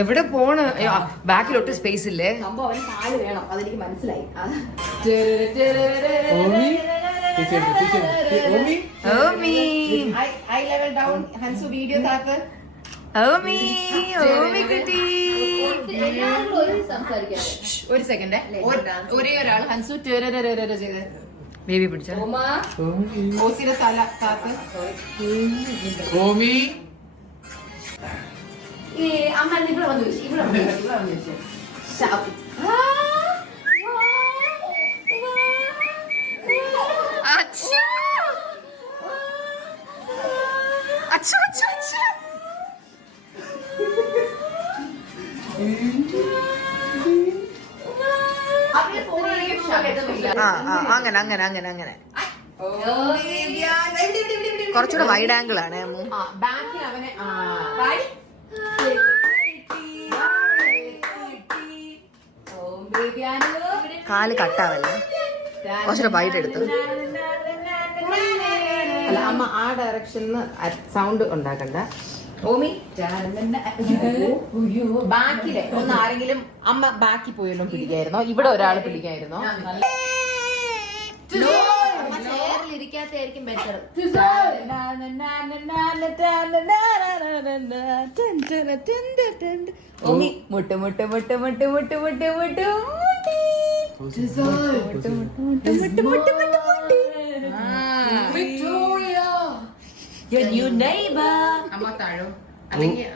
എവിടെ പോണ്? ബാക്കിലോട്ട് സ്പേസ് ഇല്ലേ? സംഭവം അവന് കാല് വേണം, അതെനിക്ക് മനസ്സിലായി. Eye level down. ഹൻസു വീഡിയോ താക്ക്. ഒരു സെക്കൻഡ്, ഒരേ ഒരാൾ ഹൻസു ചെയ്ത് ബേബി പിടിച്ച ഓസിയുടെ തല താക്ക്. അമ്മ ഇവിടെ വന്നു വെച്ചു, ഇവിടെ വന്നു വെച്ചു. അങ്ങനെ കുറച്ചുകൂടെ വൈഡ് ആംഗിൾ ആണ്. ബാക്കിൽ അവനെ കാല് കട്ടാവല്ലേ, കുറച്ചുകൂടെ വൈഡ് എടുത്തു. അല്ല അമ്മ ആ ഡയറക്ഷനിൽ സൗണ്ട് ഉണ്ടാക്കണ്ട. ഓമി ബാക്കിലെ ഒന്ന് ആരെങ്കിലും അമ്മ ബാക്കി പോയല്ലോ പിടിക്കായിരുന്നോ? ഇവിടെ ഒരാൾ പിടിക്കായിരുന്നോ? ചേറിലിരിക്കാത്തായിരിക്കും ബെറ്റർ. ഓമി മുട്ട് മുട്ട് മുട്ട് മുട്ട് മുട്ട് മുട്ട് മുട്ട് Victoria, your new neighbor. അമ്മ താഴോ അല്ലെങ്കിൽ